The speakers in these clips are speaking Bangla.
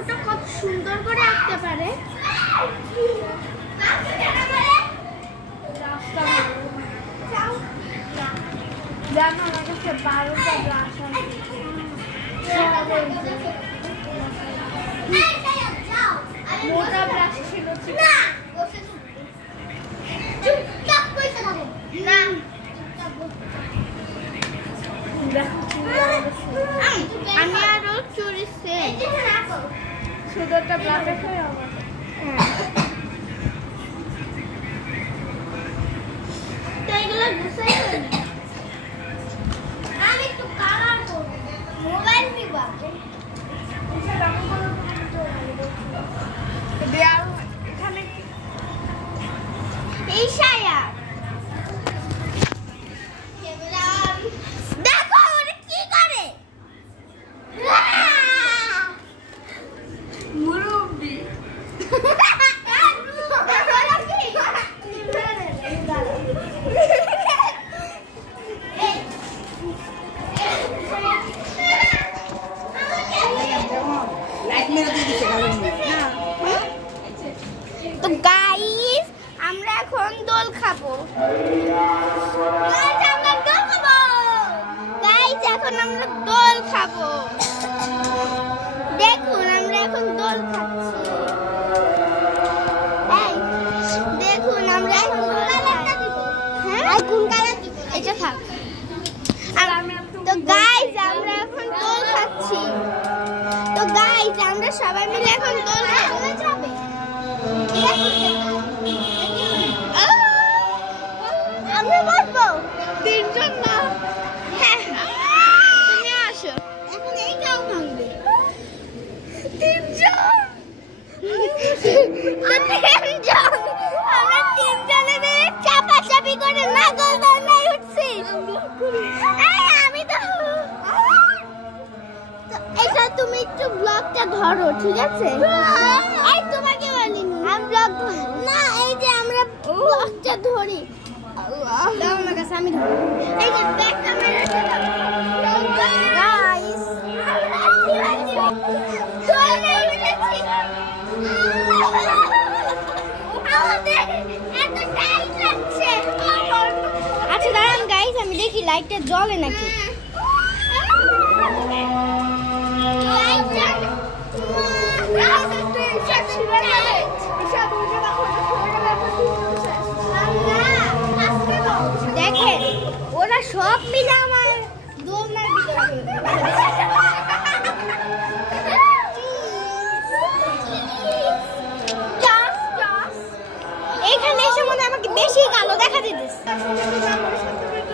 কাকুটা কত সুন্দর করে আঁকতে পারে। জানো আমার কাছে 12টা ব্রাশ আছে। মোটা ব্রাশ ছিল না। চুপচাপ বসে থাকো না। আমি আরো চুরিছে শুধু একটা ব্লাডে খাই আমার। তো এগুলো গুছাই আমি একটু কালার করব মোবাইল বিভাগে এখানে এই ছায়া দেখো ওরা কি করে মুরব্বি তো গাইস আমরা এখন দোল খাবো। গাইস আমরা দোল খাবো। দেখুন আমরা এখন দোল খাচ্ছি। দেখুন আমরা এখন দোল খাচ্ছি। হ্যাঁ কোন কালার দিব? এটা থাক। তো গাইস আমরা এখন দোল খাচ্ছি। তো গাইস আমরা সবাই মিলে এখন দোল খাবো। আমরা বসবো তিনজন না। হ্যাঁ তুমি আসো এখন এইটাও ভাঙবে তিনজন। আমরা তিনজনে মিলে চাপাচাপি করে নাগল দোলনায় উঠছি। আমি তো এটা তুমি একটু ব্লগটা ধরো ঠিক আছে? এই তোমাকে বলিনি আমি ব্লগ ধরি না। এই যে আমরা ব্লগটা ধরি। দাও আমার কাছে আমি ধরি। এই যে ব্যাক ক্যামেরাটা দাও গাইস। চলে উঠেছি আমাদের এত টাইট লাগছে। আচ্ছা দাঁড়ান গাইস আমি দেখি লাইটটা জ্বলে নাকি। দেখেন ওরা সব মিলে আমার দোলনার এখানে এসে মনে আমাকে বেশি কালো দেখা দিতেছে।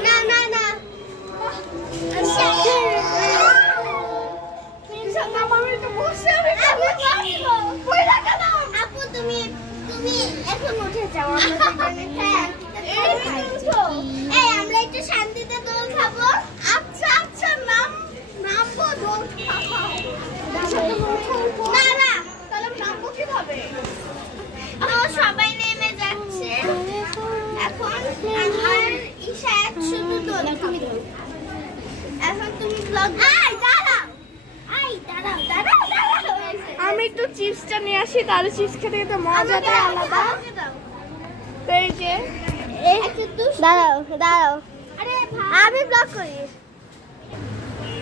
না না না আপু তুমি এখন উঠে যাও। আমরা একটু শান্তিতে দোল খাবো। আচ্ছা আচ্ছা নামবো দোল খাবো না না তাহলে নামবো কিভাবে? তো সবাই নেমে যাচ্ছে এখন। আর ঈশা শুধু দোল খাবো। এখন তুমি ব্লগ আমি একটু চিপসটা নিয়ে আসি তাহলে চিপস খেতে খেতে মজাটা আলাদা। এই যে দাঁড়াও দাঁড়াও আমি ব্লগ করি।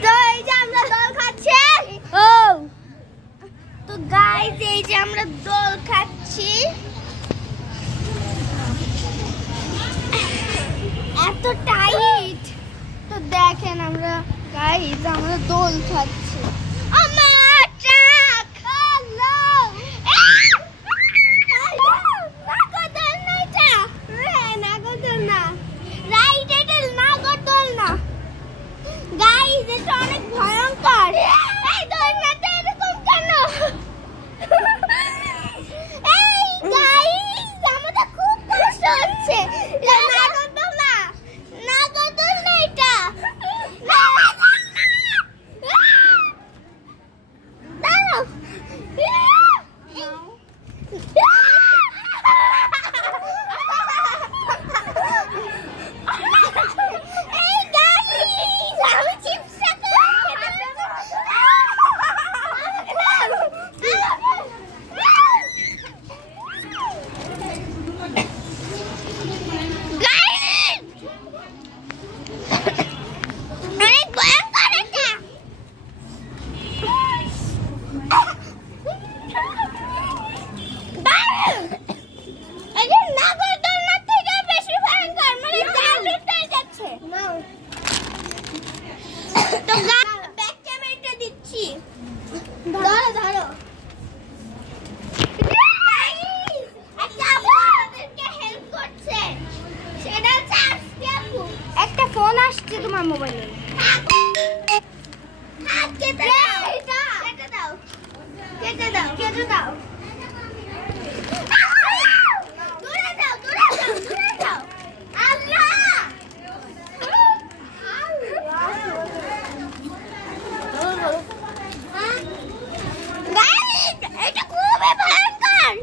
তো এই যে আমরা দোল খাচ্ছি। ও তো গাইস এই যে আমরা দোল খাচ্ছি। এত টাইট তো দেখেন আমরা গাইস আমরা দোল খাচ্ছি। আমার ট্রাক হ্যালো নাগরদোল না এটা নাগরদোল না রাইট এটা নাগরদোল না গাইস এটা অনেক ভয়ঙ্কর। এই দোলনাটা এরকম কেন? এই গাইস আমাদের খুব কষ্ট হচ্ছে। নাগরদোল না নাগরদোল না এটা দাঁড়াও। এই গাইস আমি চিপসটা কেটে দাও কেটে দাও দূরে যাও দূরে যাও দূরে যাও আল্লাহ গাইস এটা খুবই ভয়ঙ্কর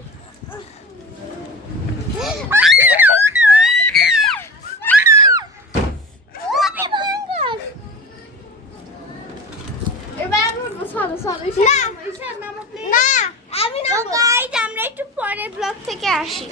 না আমি না গাইস আমরা একটু পরের ব্লগ থেকে আসি।